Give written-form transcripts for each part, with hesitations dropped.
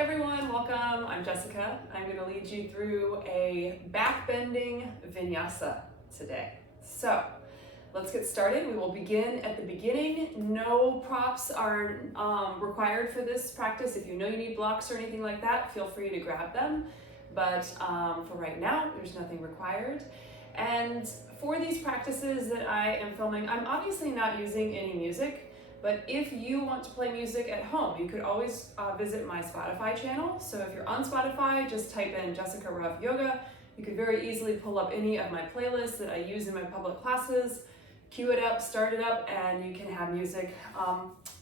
everyone, welcome. I'm Jessica. I'm going to lead you through a backbending vinyasa today. So let's get started. We will begin at the beginning. No props are required for this practice. If you know you need blocks or anything like that, feel free to grab them. But for right now, there's nothing required. And for these practices that I am filming, I'm obviously not using any music. But if you want to play music at home, you could always visit my Spotify channel. So if you're on Spotify, just type in Jessica Ruff Yoga. You could very easily pull up any of my playlists that I use in my public classes, cue it up, start it up, and you can have music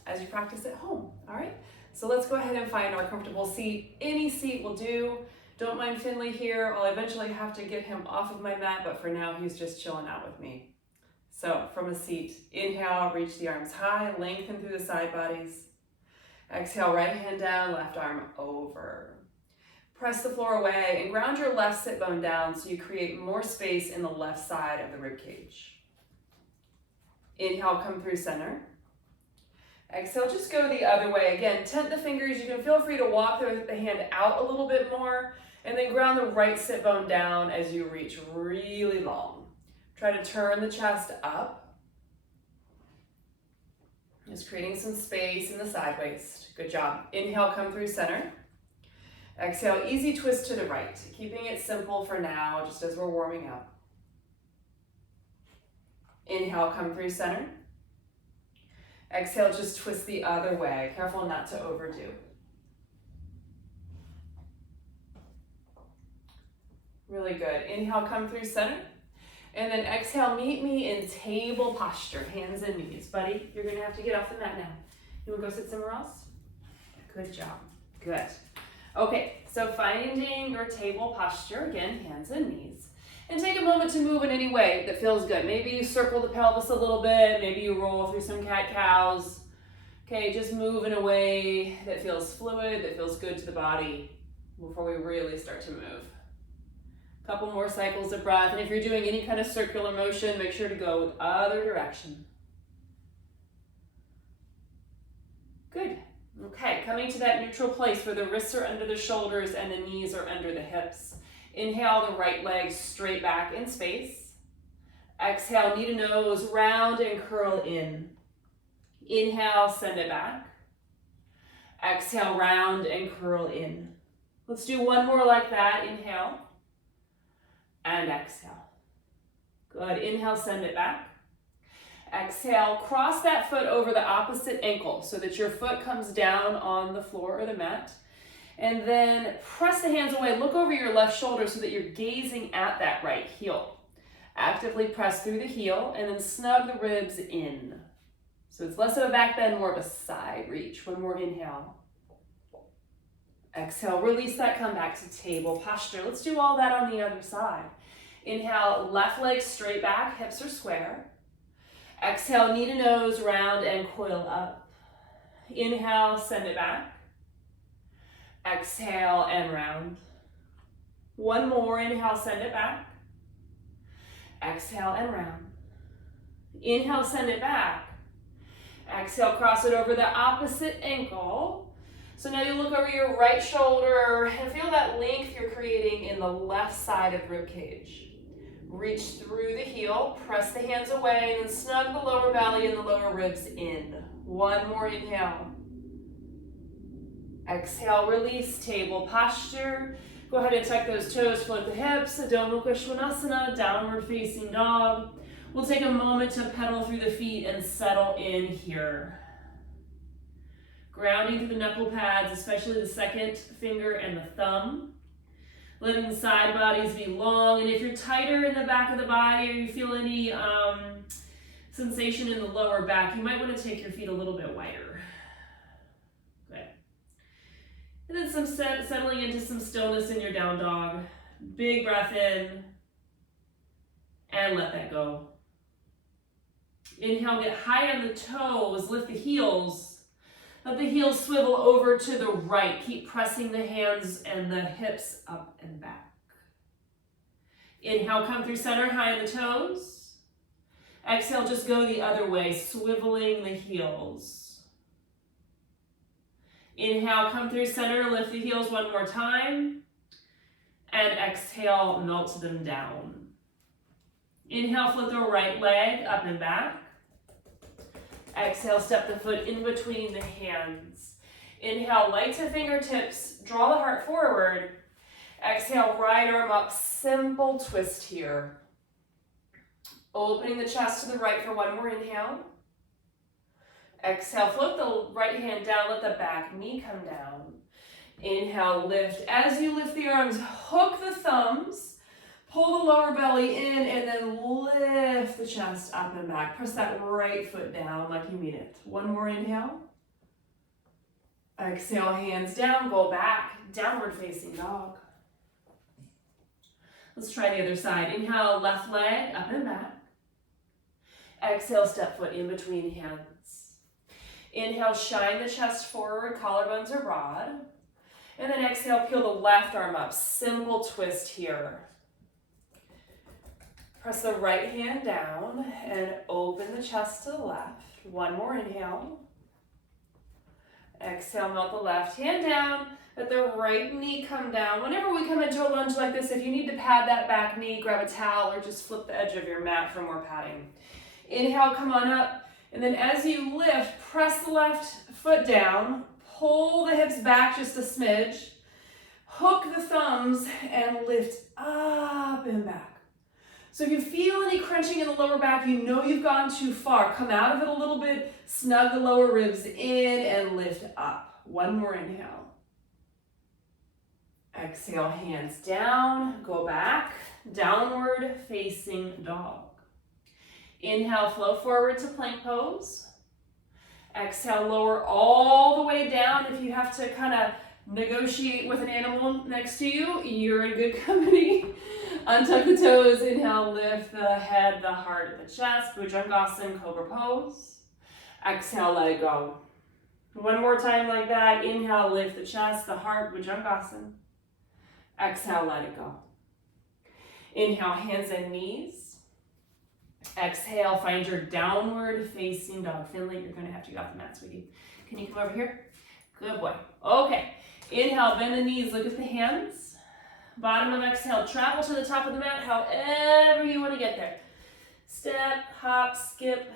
as you practice at home, all right? So let's go ahead and find our comfortable seat. Any seat will do. Don't mind Finley here. I'll eventually have to get him off of my mat, but for now, he's just chilling out with me. So from a seat, inhale, reach the arms high, lengthen through the side bodies. Exhale, right hand down, left arm over. Press the floor away and ground your left sit bone down so you create more space in the left side of the rib cage. Inhale, come through center. Exhale, just go the other way. Again, tent the fingers. You can feel free to walk the hand out a little bit more and then ground the right sit bone down as you reach really long. Try to turn the chest up. Just creating some space in the side waist. Good job. Inhale, come through center. Exhale, easy twist to the right. Keeping it simple for now, just as we're warming up. Inhale, come through center. Exhale, just twist the other way. Careful not to overdo. Really good. Inhale, come through center. And then exhale, meet me in table posture, hands and knees. Buddy, you're gonna have to get off the mat now. You wanna go sit somewhere else? Good job, good. Okay, so finding your table posture, again, hands and knees. And take a moment to move in any way that feels good. Maybe you circle the pelvis a little bit, maybe you roll through some cat-cows. Okay, just move in a way that feels fluid, that feels good to the body before we really start to move. Couple more cycles of breath, and if you're doing any kind of circular motion, make sure to go with other direction. Good. Okay, coming to that neutral place where the wrists are under the shoulders and the knees are under the hips. Inhale, the right leg straight back in space. Exhale, knee to nose, round and curl in. Inhale, send it back. Exhale, round and curl in. Let's do one more like that. Inhale. And exhale. Good. Inhale, send it back. Exhale, cross that foot over the opposite ankle so that your foot comes down on the floor or the mat. And then press the hands away. Look over your left shoulder so that you're gazing at that right heel. Actively press through the heel and then snug the ribs in. So it's less of a back bend, more of a side reach. One more inhale. Exhale, release that, come back to table posture. Let's do all that on the other side. Inhale, left leg straight back, hips are square. Exhale, knee to nose, round and coil up. Inhale, send it back. Exhale and round. One more, inhale, send it back. Exhale and round. Inhale, send it back. Exhale, cross it over the opposite ankle. So now you look over your right shoulder and feel that length you're creating in the left side of the rib cage. Reach through the heel, press the hands away, and then snug the lower belly and the lower ribs in. One more inhale. Exhale, release, table posture. Go ahead and tuck those toes, float the hips, Adho Mukha Svanasana, downward facing dog. We'll take a moment to pedal through the feet and settle in here. Grounding through the knuckle pads, especially the second finger and the thumb. Letting the side bodies be long. And if you're tighter in the back of the body or you feel any sensation in the lower back, you might want to take your feet a little bit wider. Good. And then some settling into some stillness in your down dog. Big breath in. And let that go. Inhale, get high on the toes, lift the heels. Let the heels swivel over to the right. Keep pressing the hands and the hips up and back. Inhale, come through center, high on the toes. Exhale, just go the other way, swiveling the heels. Inhale, come through center, lift the heels one more time. And exhale, melt them down. Inhale, flip the right leg up and back. Exhale, step the foot in between the hands. Inhale, light to fingertips, draw the heart forward. Exhale, right arm up, simple twist here. Opening the chest to the right for one more inhale. Exhale, float the right hand down, let the back knee come down. Inhale, lift. As you lift the arms, hook the thumbs, pull the lower belly in, and then lift the chest up and back. Press that right foot down like you mean it. One more inhale. Exhale, hands down, go back, downward facing dog. Let's try the other side. Inhale, left leg up and back. Exhale, step foot in between hands. Inhale, shine the chest forward, collarbones are broad. And then exhale, peel the left arm up. Simple twist here. Press the right hand down and open the chest to the left. One more inhale. Exhale, melt the left hand down. Let the right knee come down. Whenever we come into a lunge like this, if you need to pad that back knee, grab a towel or just flip the edge of your mat for more padding. Inhale, come on up. And then as you lift, press the left foot down. Pull the hips back just a smidge. Hook the thumbs and lift up and back. So if you feel any crunching in the lower back, you know you've gone too far. Come out of it a little bit, snug the lower ribs in and lift up. One more inhale. Exhale, hands down, go back, downward facing dog. Inhale, flow forward to plank pose. Exhale, lower all the way down. If you have to kind of negotiate with an animal next to you, you're in good company. Untuck the toes, inhale, lift the head, the heart, the chest, Bhujangasana, cobra pose. Exhale, let it go. One more time like that. Inhale, lift the chest, the heart, Bhujangasana. Exhale, let it go. Inhale, hands and knees. Exhale, find your downward facing dog. Finley, you're gonna have to get off the mat, sweetie. Can you come over here? Good boy. Okay, inhale, bend the knees, look at the hands. Bottom of exhale, travel to the top of the mat, however you wanna get there. Step, hop, skip,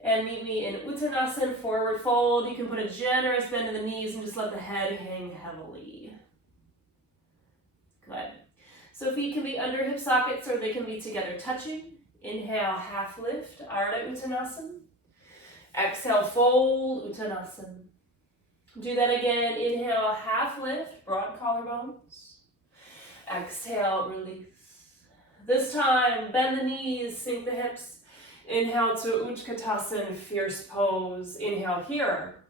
and meet me in Uttanasana, forward fold. You can put a generous bend in the knees and just let the head hang heavily. Good. So feet can be under hip sockets or they can be together touching. Inhale, half lift, Ardha Uttanasana. Exhale, fold, Uttanasana. Do that again. Inhale, half lift, broad collarbones. Exhale, release. This time, bend the knees, sink the hips. Inhale to Utkatasana, fierce pose. Inhale here.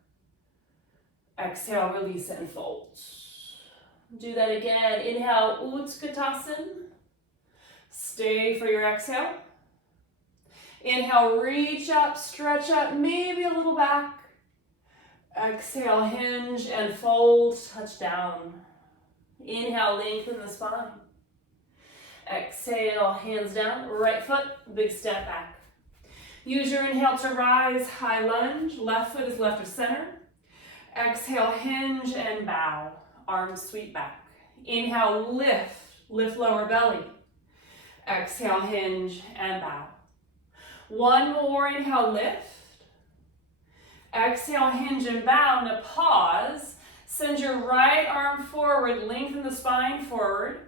Exhale, release and fold. Do that again. Inhale, Utkatasana. Stay for your exhale. Inhale, reach up, stretch up, maybe a little back. Exhale, hinge and fold, touch down. Inhale, lengthen the spine. Exhale, hands down, right foot, big step back. Use your inhale to rise, high lunge. Left foot is left of center. Exhale, hinge and bow. Arms sweep back. Inhale, lift lower belly. Exhale, hinge and bow. One more, inhale, lift. Exhale, hinge and bow. Now pause. Send your right arm forward, lengthen the spine forward.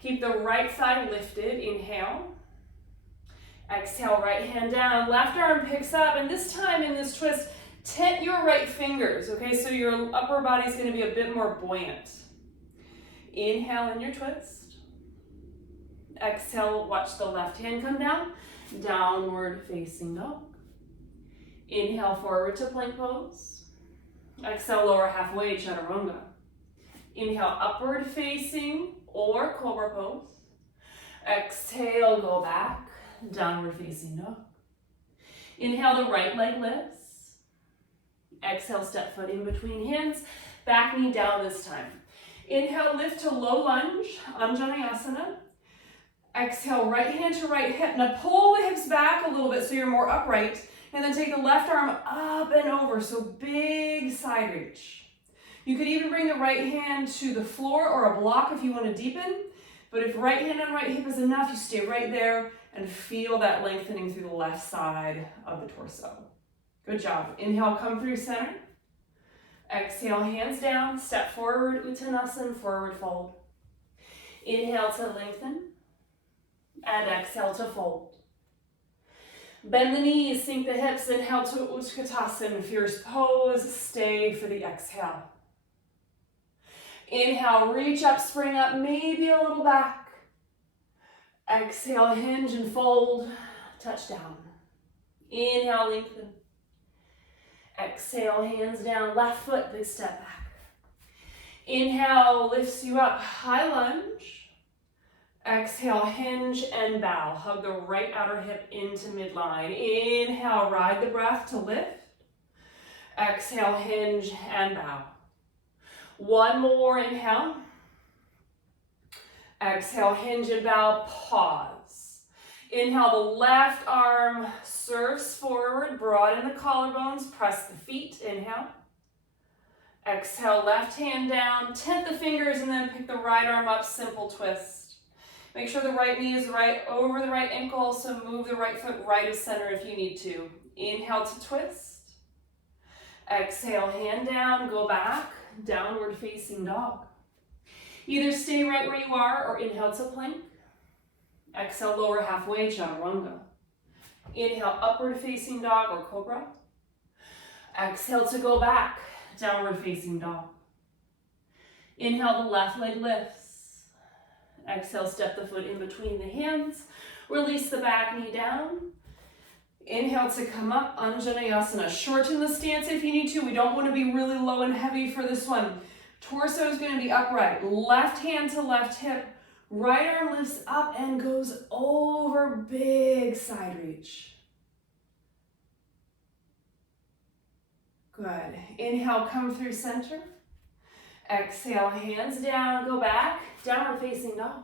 Keep the right thigh lifted, inhale. Exhale, right hand down, left arm picks up, and this time in this twist, tent your right fingers, okay? So your upper body is gonna be a bit more buoyant. Inhale in your twist. Exhale, watch the left hand come down, downward facing dog. Inhale, forward to plank pose. Exhale, lower halfway, chaturanga. Inhale, upward facing or cobra pose. Exhale, go back, downward facing dog. Inhale, the right leg lifts. Exhale, step foot in between hands, back knee down this time. Inhale, lift to low lunge, Anjaneyasana. Exhale, right hand to right hip. Now pull the hips back a little bit so you're more upright. And then take the left arm up and over, so big side reach. You could even bring the right hand to the floor or a block if you want to deepen. But if right hand on right hip is enough, you stay right there and feel that lengthening through the left side of the torso. Good job. Inhale, come through center. Exhale, hands down, step forward, Uttanasana, forward fold. Inhale to lengthen, and exhale to fold. Bend the knees, sink the hips, inhale to Utkatasana, fierce pose, stay for the exhale. Inhale, reach up, spring up, maybe a little back. Exhale, hinge and fold, touch down. Inhale, lengthen. Exhale, hands down, left foot, big step back. Inhale, lifts you up, high lunge. Exhale, hinge and bow. Hug the right outer hip into midline. Inhale, ride the breath to lift. Exhale, hinge and bow. One more, inhale. Exhale, hinge and bow, pause. Inhale, the left arm serves forward, broaden the collarbones, press the feet, inhale. Exhale, left hand down, tent the fingers, and then pick the right arm up, simple twist. Make sure the right knee is right over the right ankle, so move the right foot right of center if you need to. Inhale to twist. Exhale, hand down, go back, downward facing dog. Either stay right where you are or inhale to plank. Exhale, lower halfway, chaturanga. Inhale, upward facing dog or cobra. Exhale to go back, downward facing dog. Inhale, the left leg lifts. Exhale, step the foot in between the hands. Release the back knee down. Inhale to come up, Anjaneyasana. Shorten the stance if you need to. We don't want to be really low and heavy for this one. Torso is going to be upright. Left hand to left hip. Right arm lifts up and goes over, big side reach. Good. Inhale, come through center. Exhale, hands down, go back, downward facing dog.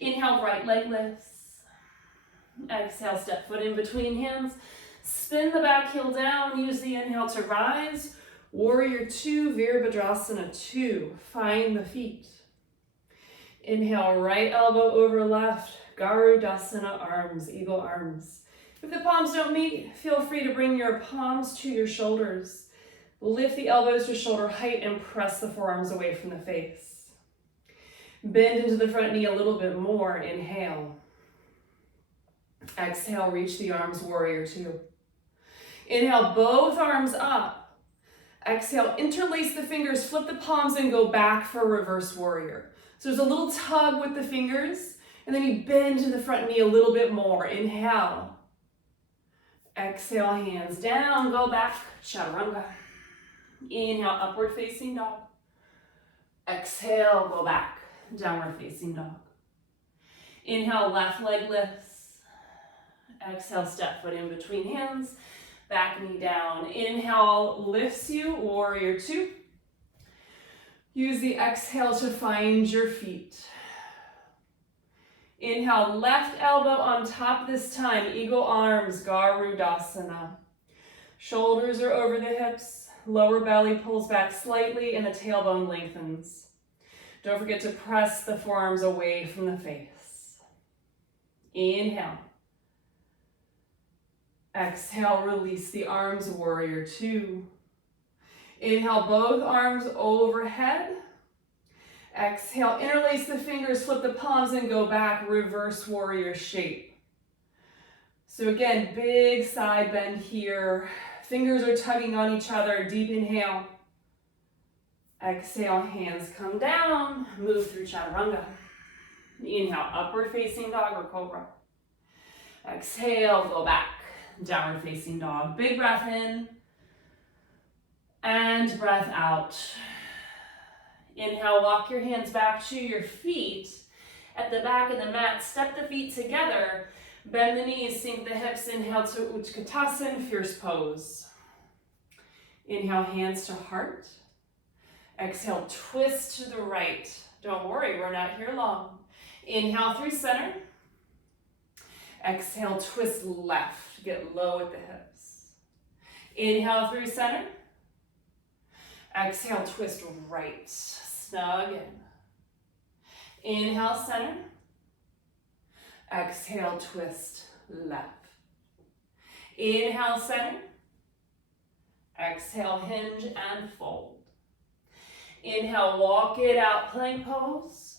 Inhale, right leg lifts. Exhale, step foot in between hands. Spin the back heel down, use the inhale to rise. Warrior 2, Virabhadrasana 2. Find the feet. Inhale, right elbow over left, Garudasana arms, eagle arms. If the palms don't meet, feel free to bring your palms to your shoulders. Lift the elbows to shoulder height and press the forearms away from the face. Bend into the front knee a little bit more, inhale. Exhale, reach the arms, warrior 2. Inhale, both arms up. Exhale, interlace the fingers, flip the palms and go back for reverse warrior. So there's a little tug with the fingers, and then you bend to the front knee a little bit more. Inhale. Exhale, hands down, go back, chaturanga. Inhale, upward facing dog. Exhale, go back, downward facing dog. Inhale, left leg lifts. Exhale, step foot in between hands, back knee down. Inhale, lifts you, warrior 2. Use the exhale to find your feet. Inhale, left elbow on top this time, eagle arms, Garudasana. Shoulders are over the hips, lower belly pulls back slightly, and the tailbone lengthens. Don't forget to press the forearms away from the face. Inhale. Exhale, release the arms, warrior 2. Inhale, both arms overhead. Exhale, interlace the fingers, flip the palms and go back, reverse warrior shape. So again, big side bend here. Fingers are tugging on each other, deep inhale. Exhale, hands come down, move through chaturanga. Inhale, upward facing dog or cobra. Exhale, go back, downward facing dog. Big breath in and breath out. Inhale, walk your hands back to your feet at the back of the mat. Step the feet together. Bend the knees, sink the hips. Inhale to Utkatasana, fierce pose. Inhale, hands to heart. Exhale, twist to the right. Don't worry, we're not here long. Inhale through center. Exhale, twist left. Get low at the hips. Inhale through center. Exhale, twist right, snug in. Inhale, center. Exhale, twist left. Inhale, center. Exhale, hinge and fold. Inhale, walk it out, plank pose.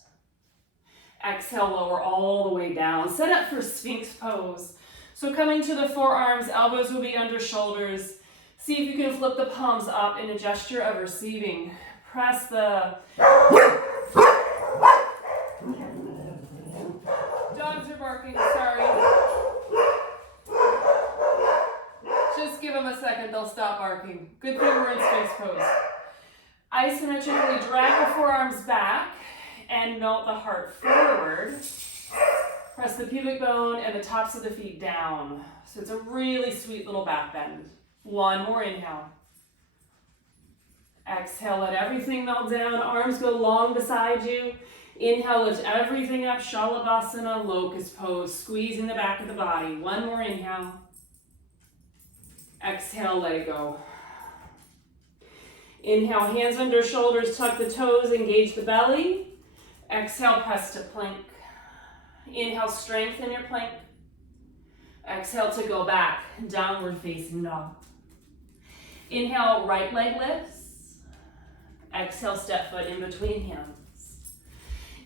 Exhale, lower all the way down. Set up for Sphinx pose. So coming to the forearms, elbows will be under shoulders. See if you can flip the palms up in a gesture of receiving. Press the... Dogs are barking, sorry. Just give them a second, they'll stop barking. Good thing we're in Sphinx pose. Isometrically drag the forearms back and melt the heart forward. Press the pubic bone and the tops of the feet down. So it's a really sweet little back bend. One more inhale. Exhale, let everything melt down. Arms go long beside you. Inhale, lift everything up. Shalabhasana, locust pose. Squeezing the back of the body. One more inhale. Exhale, let it go. Inhale, hands under shoulders, tuck the toes, engage the belly. Exhale, press to plank. Inhale, strengthen your plank. Exhale to go back, downward facing dog. Inhale, right leg lifts. Exhale, step foot in between hands.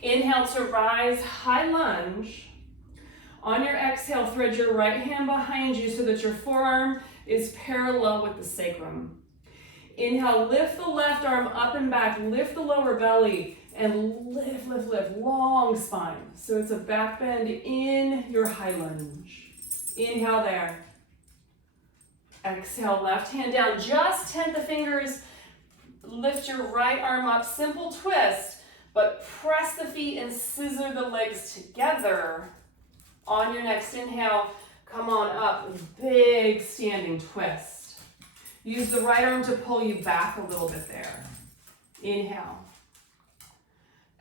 Inhale to rise, high lunge. On your exhale, thread your right hand behind you so that your forearm is parallel with the sacrum. Inhale, lift the left arm up and back, lift the lower belly, and lift, lift, lift, long spine. So it's a back bend in your high lunge. Inhale there. Exhale, left hand down, just tent the fingers, lift your right arm up, simple twist, but press the feet and scissor the legs together. On your next inhale, come on up, big standing twist. Use the right arm to pull you back a little bit there. Inhale.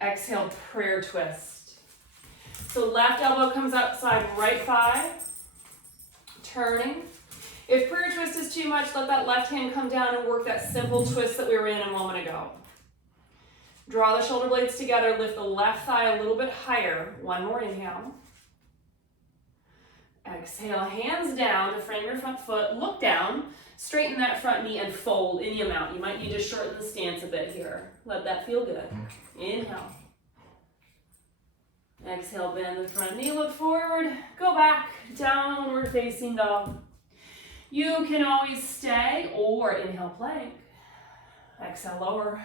Exhale, prayer twist. So left elbow comes outside, right thigh. Turning. If prayer twist is too much, let that left hand come down and work that simple twist that we were in a moment ago. Draw the shoulder blades together, lift the left thigh a little bit higher. One more inhale. Exhale, hands down to frame your front foot. Look down, straighten that front knee and fold any amount. You might need to shorten the stance a bit here. Let that feel good. Inhale. Exhale, bend the front knee, look forward. Go back, downward facing dog. You can always stay or inhale, plank. Exhale, lower.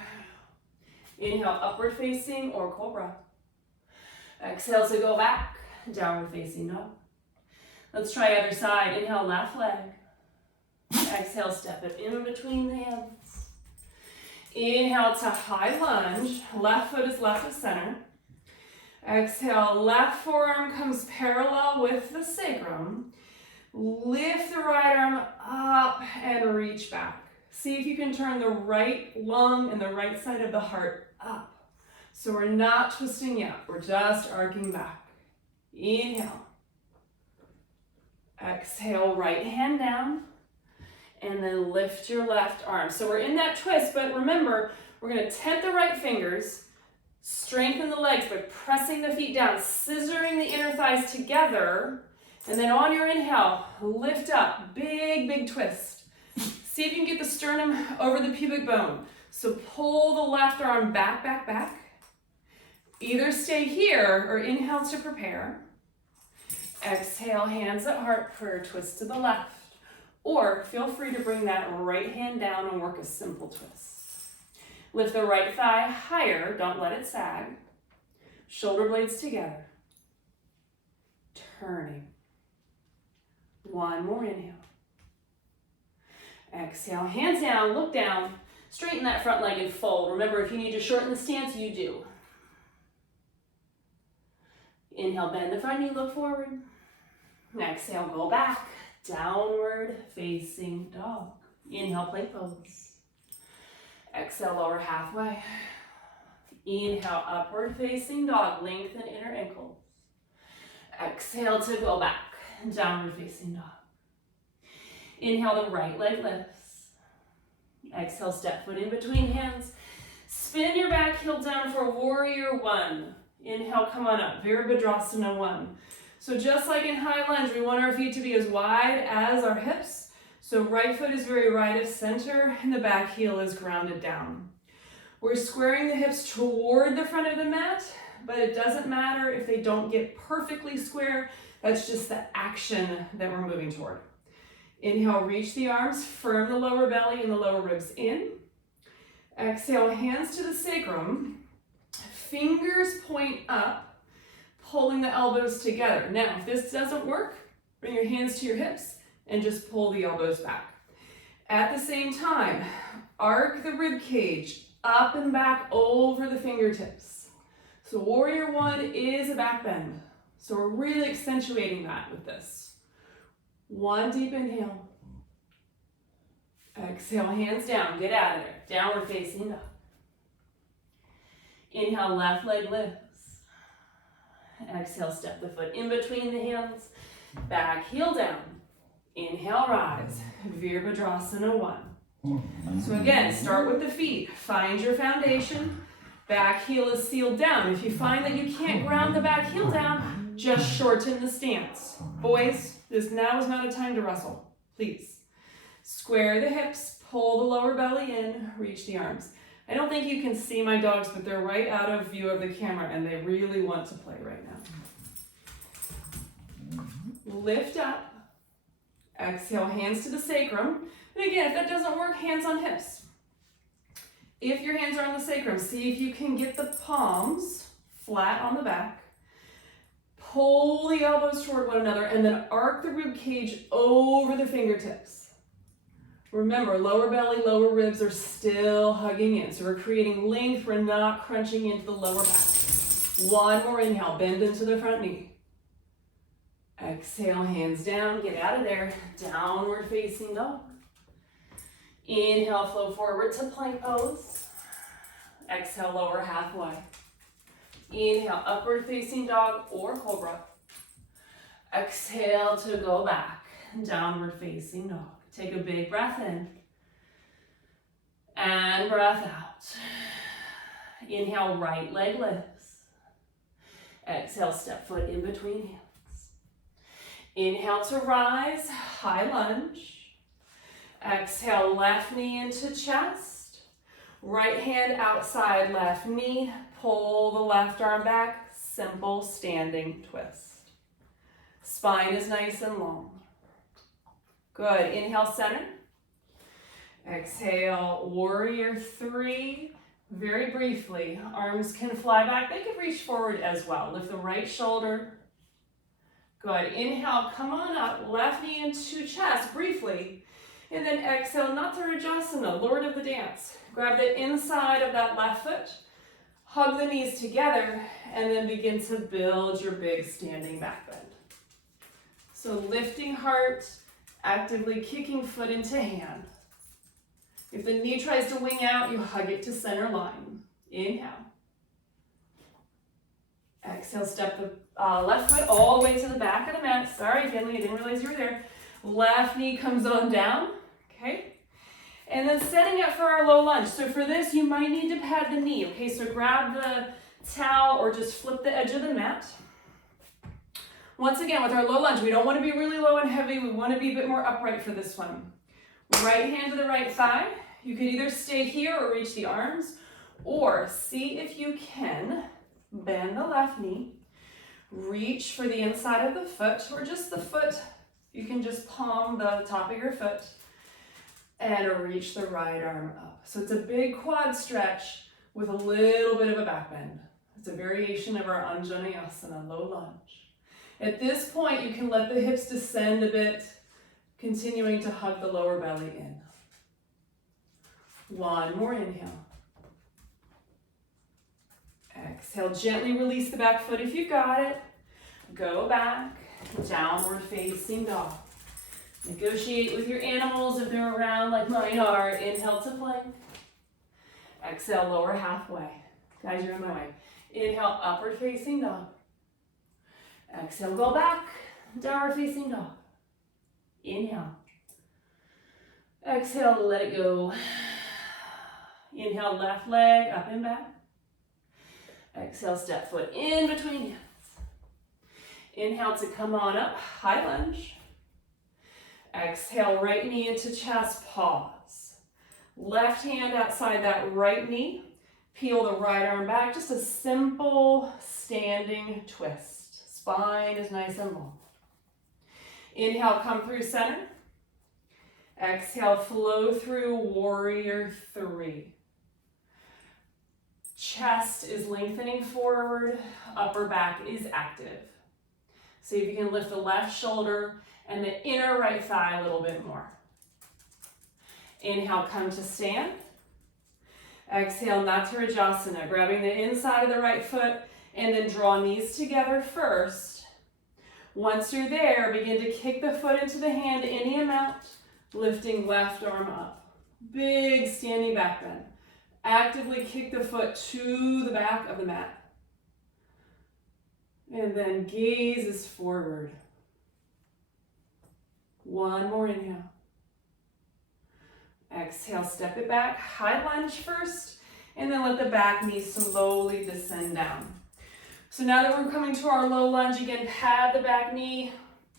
Inhale, upward facing or cobra. Exhale to go back, downward facing dog. Let's try other side. Inhale, left leg. Exhale, step it in between the hands. Inhale to high lunge. Left foot is left of center. Exhale, left forearm comes parallel with the sacrum. Lift the right arm up and reach back. See if you can turn the right lung and the right side of the heart up. So we're not twisting yet. We're just arcing back. Inhale. Exhale, right hand down, and then lift your left arm. So we're in that twist, but remember, we're gonna tent the right fingers, strengthen the legs by pressing the feet down, scissoring the inner thighs together, and then on your inhale, lift up, big, big twist. See if you can get the sternum over the pubic bone. So pull the left arm back, back, back. Either stay here or inhale to prepare. Exhale, hands at heart, prayer twist to the left. Or feel free to bring that right hand down and work a simple twist. Lift the right thigh higher, don't let it sag. Shoulder blades together. Turning. One more inhale. Exhale, hands down, look down. Straighten that front leg and fold. Remember, if you need to shorten the stance, you do. Inhale, bend the front knee, look forward. Exhale, go back, downward facing dog. Inhale, plank pose. Exhale, lower halfway. Inhale, upward facing dog, lengthen inner ankles. Exhale to go back, downward facing dog. Inhale, the right leg lifts. Exhale, step foot in between hands. Spin your back heel down for warrior one. Inhale, come on up, Virabhadrasana 1. So just like in high lunge, we want our feet to be as wide as our hips. So right foot is very right of center and the back heel is grounded down. We're squaring the hips toward the front of the mat, but it doesn't matter if they don't get perfectly square. That's just the action that we're moving toward. Inhale, reach the arms, firm the lower belly and the lower ribs in. Exhale, hands to the sacrum, fingers point up, pulling the elbows together. Now, if this doesn't work, bring your hands to your hips and just pull the elbows back. At the same time, arc the rib cage up and back over the fingertips. So warrior one is a back bend. So we're really accentuating that with this. One deep inhale. Exhale, hands down, get out of there. Downward facing dog. Inhale, left leg lifts. Exhale, step the foot in between the hands. Back heel down. Inhale, rise. Virabhadrasana 1. So again, start with the feet. Find your foundation. Back heel is sealed down. If you find that you can't ground the back heel down, just shorten the stance. Boys, now is not a time to wrestle. Please. Square the hips, pull the lower belly in, reach the arms. I don't think you can see my dogs, but they're right out of view of the camera and they really want to play right now. Lift up. Exhale, hands to the sacrum. And again, if that doesn't work, hands on hips. If your hands are on the sacrum, see if you can get the palms flat on the back. Pull the elbows toward one another and then arc the rib cage over the fingertips. Remember, lower belly, lower ribs are still hugging in. So we're creating length, we're not crunching into the lower back. One more inhale, bend into the front knee. Exhale, hands down, get out of there. Downward facing dog. Inhale, flow forward to plank pose. Exhale, lower halfway. Inhale, upward facing dog or cobra. Exhale to go back. Downward facing dog. Take a big breath in. And breath out. Inhale, right leg lifts. Exhale, step foot in between hands. Inhale to rise, high lunge. Exhale, left knee into chest. Right hand outside left knee. Pull the left arm back. Simple standing twist. Spine is nice and long. Good. Inhale, center. Exhale, warrior 3. Very briefly, arms can fly back. They can reach forward as well. Lift the right shoulder. Good. Inhale, come on up. Left knee into chest briefly. And then exhale, Natarajasana, Lord of the Dance. Grab the inside of that left foot. Hug the knees together. And then begin to build your big standing back bend. So lifting heart, actively kicking foot into hand. If the knee tries to wing out, you hug it to center line. Inhale. Exhale, step the left foot all the way to the back of the mat. Sorry, family, I didn't realize you were there. Left knee comes on down, okay? And then setting up for our low lunge. So for this, you might need to pad the knee, okay? So grab the towel or just flip the edge of the mat. Once again, with our low lunge, we don't want to be really low and heavy. We want to be a bit more upright for this one. Right hand to the right thigh. You could either stay here or reach the arms, or see if you can bend the left knee, reach for the inside of the foot, or just the foot. You can just palm the top of your foot and reach the right arm up. So it's a big quad stretch with a little bit of a back bend. It's a variation of our Anjaneyasana, low lunge. At this point, you can let the hips descend a bit, continuing to hug the lower belly in. One more inhale. Exhale, gently release the back foot if you got it. Go back, downward facing dog. Negotiate with your animals if they're around like mine are. Inhale to plank. Exhale, lower halfway. Guys, you're in my way. Inhale, upward facing dog. Exhale, go back, downward facing dog. Inhale. Exhale, let it go. Inhale, left leg up and back. Exhale, step foot in between hands. Inhale to come on up, high lunge. Exhale, right knee into chest, pause. Left hand outside that right knee. Peel the right arm back, just a simple standing twist. Spine is nice and long. Inhale, come through center. Exhale, flow through warrior three. Chest is lengthening forward, upper back is active. See if you can lift the left shoulder and the inner right thigh a little bit more. Inhale, come to stand. Exhale, Natarajasana, grabbing the inside of the right foot and then draw knees together first. Once you're there, begin to kick the foot into the hand any amount, lifting left arm up. Big standing back bend. Actively kick the foot to the back of the mat. And then gazes forward. One more inhale. Exhale, step it back, high lunge first, and then let the back knee slowly descend down. So now that we're coming to our low lunge, again, pad the back knee.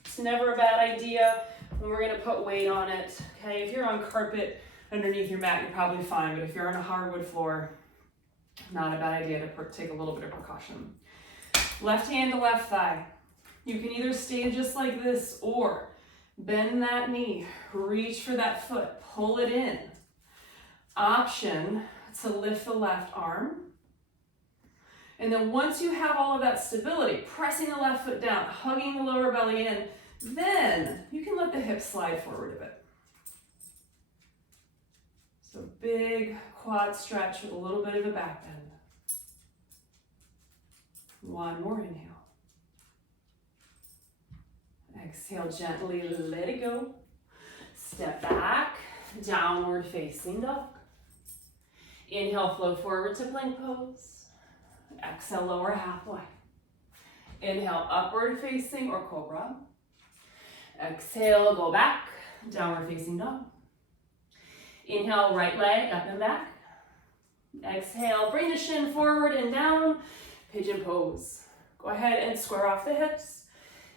It's never a bad idea when we're gonna put weight on it, okay? If you're on carpet underneath your mat, you're probably fine, but if you're on a hardwood floor, not a bad idea to take a little bit of precaution. Left hand to left thigh. You can either stay just like this or bend that knee, reach for that foot, pull it in. Option to lift the left arm. And then once you have all of that stability, pressing the left foot down, hugging the lower belly in, then you can let the hips slide forward a bit. So big quad stretch with a little bit of a back bend. One more inhale. Exhale, gently let it go. Step back, downward facing dog. Inhale, flow forward to plank pose. Exhale, lower halfway. Inhale, upward facing or cobra. Exhale, go back, downward facing dog. Inhale, right leg up and back. Exhale, bring the shin forward and down, pigeon pose. Go ahead and square off the hips.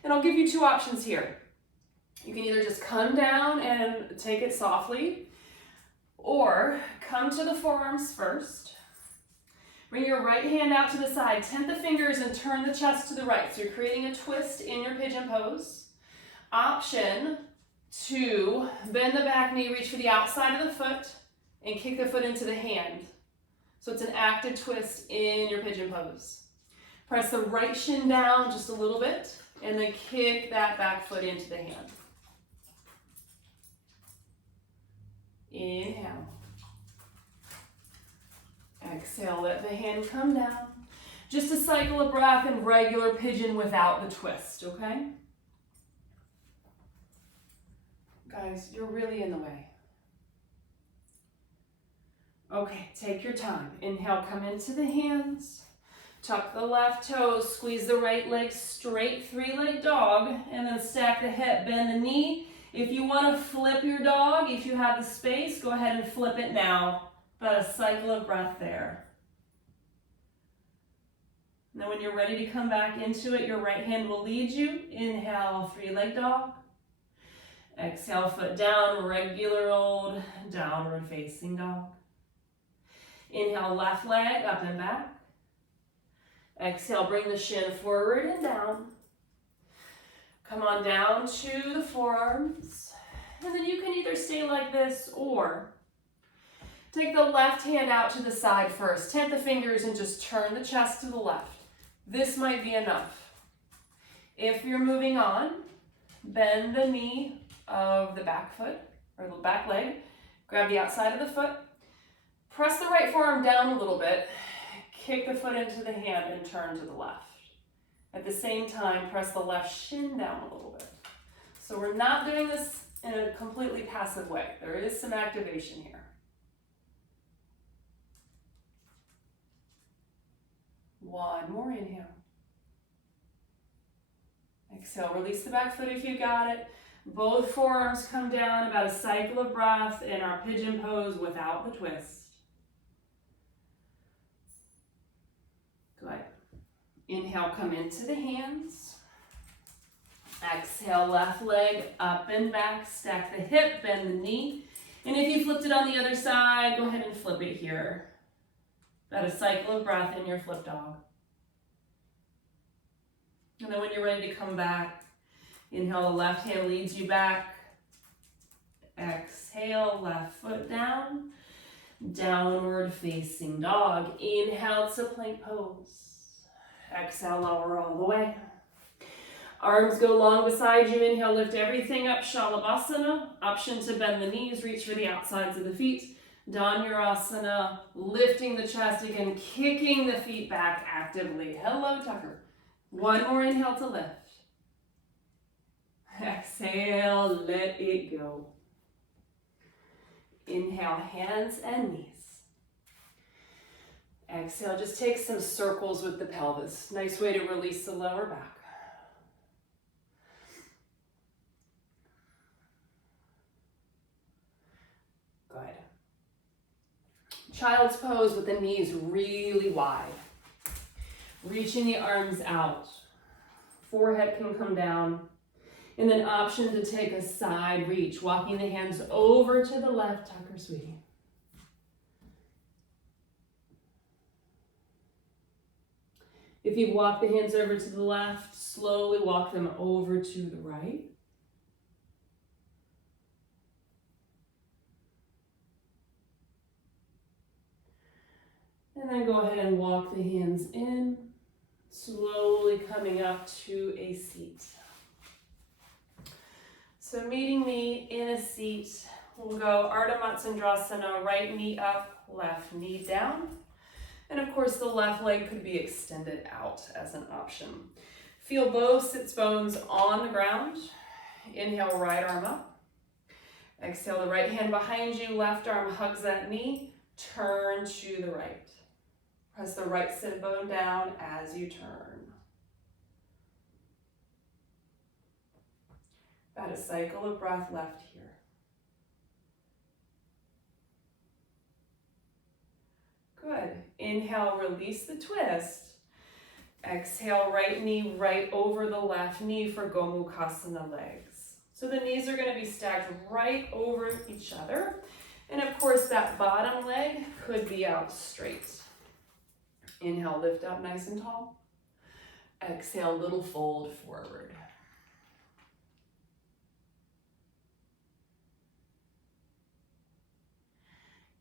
And I'll give you two options here. You can either just come down and take it softly, or come to the forearms first. Bring your right hand out to the side, tent the fingers and turn the chest to the right. So you're creating a twist in your pigeon pose. Option to bend the back knee, reach for the outside of the foot, and kick the foot into the hand. So it's an active twist in your pigeon pose. Press the right shin down just a little bit, and then kick that back foot into the hand. Inhale. Exhale, let the hand come down. Just a cycle of breath and regular pigeon without the twist, okay? Guys, you're really in the way. Okay, take your time. Inhale, come into the hands. Tuck the left toes, squeeze the right leg straight, three-leg dog, and then stack the hip, bend the knee. If you want to flip your dog, if you have the space, go ahead and flip it now. About a cycle of breath there. Now when you're ready to come back into it, your right hand will lead you. Inhale, three-leg dog. Exhale, foot down, regular old downward facing dog. Inhale, left leg up and back. Exhale, bring the shin forward and down. Come on down to the forearms. And then you can either stay like this or take the left hand out to the side first. Tent the fingers and just turn the chest to the left. This might be enough. If you're moving on, bend the knee of the back foot or the back leg. Grab the outside of the foot. Press the right forearm down a little bit. Kick the foot into the hand and turn to the left. At the same time, press the left shin down a little bit. So we're not doing this in a completely passive way. There is some activation here. One more inhale. Exhale, release the back foot if you got it. Both forearms come down, about a cycle of breath in our pigeon pose without the twist. Inhale, come into the hands. Exhale, left leg up and back. Stack the hip, bend the knee. And if you flipped it on the other side, go ahead and flip it here. About a cycle of breath in your flip dog. And then when you're ready to come back, inhale, the left hand leads you back. Exhale, left foot down. Downward facing dog. Inhale to plank pose. Exhale, lower all the way. Arms go long beside you. Inhale, lift everything up. Shalabhasana. Option to bend the knees, reach for the outsides of the feet. Dhanurasana, lifting the chest again, kicking the feet back actively. Hello, Tucker. One more inhale to lift. Exhale, let it go. Inhale, hands and knees. Exhale, just take some circles with the pelvis. Nice way to release the lower back. Good. Child's pose with the knees really wide. Reaching the arms out. Forehead can come down. And then option to take a side reach, walking the hands over to the left, Tucker, sweetie. If you've walked the hands over to the left, slowly walk them over to the right. And then go ahead and walk the hands in, slowly coming up to a seat. So meeting me in a seat, we'll go Ardha Matsyendrasana, right knee up, left knee down. And of course the left leg could be extended out as an option. Feel both sits bones on the ground. Inhale, right arm up. Exhale, the right hand behind you, left arm hugs that knee, turn to the right. Press the right sit bone down as you turn. About a cycle of breath left here. Good. Inhale, release the twist. Exhale, right knee right over the left knee for Gomukhasana legs. So the knees are going to be stacked right over each other. And of course, that bottom leg could be out straight. Inhale, lift up nice and tall. Exhale, little fold forward.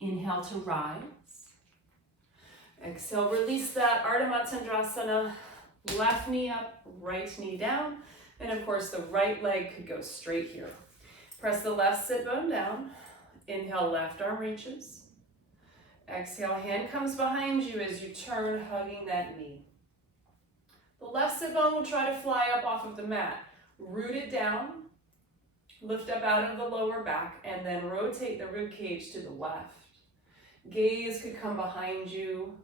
Inhale to rise. Exhale, release that Ardha Matsyendrasana. Left knee up, right knee down. And of course, the right leg could go straight here. Press the left sit bone down. Inhale, left arm reaches. Exhale, hand comes behind you as you turn, hugging that knee. The left sit bone will try to fly up off of the mat. Root it down. Lift up out of the lower back and then rotate the rib cage to the left. Gaze could come behind you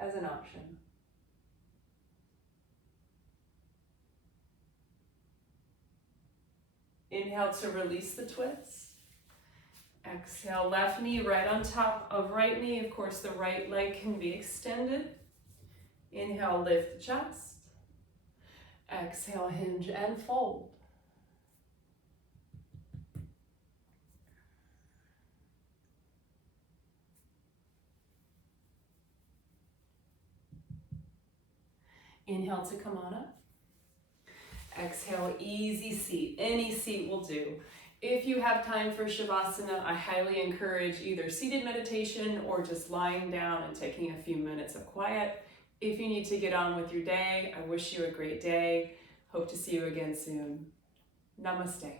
as an option. Inhale to release the twist. Exhale, left knee right on top of right knee. Of course, the right leg can be extended. Inhale, lift the chest. Exhale, hinge and fold. Inhale to come on up. Exhale, easy seat. Any seat will do. If you have time for Shavasana, I highly encourage either seated meditation or just lying down and taking a few minutes of quiet. If you need to get on with your day, I wish you a great day. Hope to see you again soon. Namaste.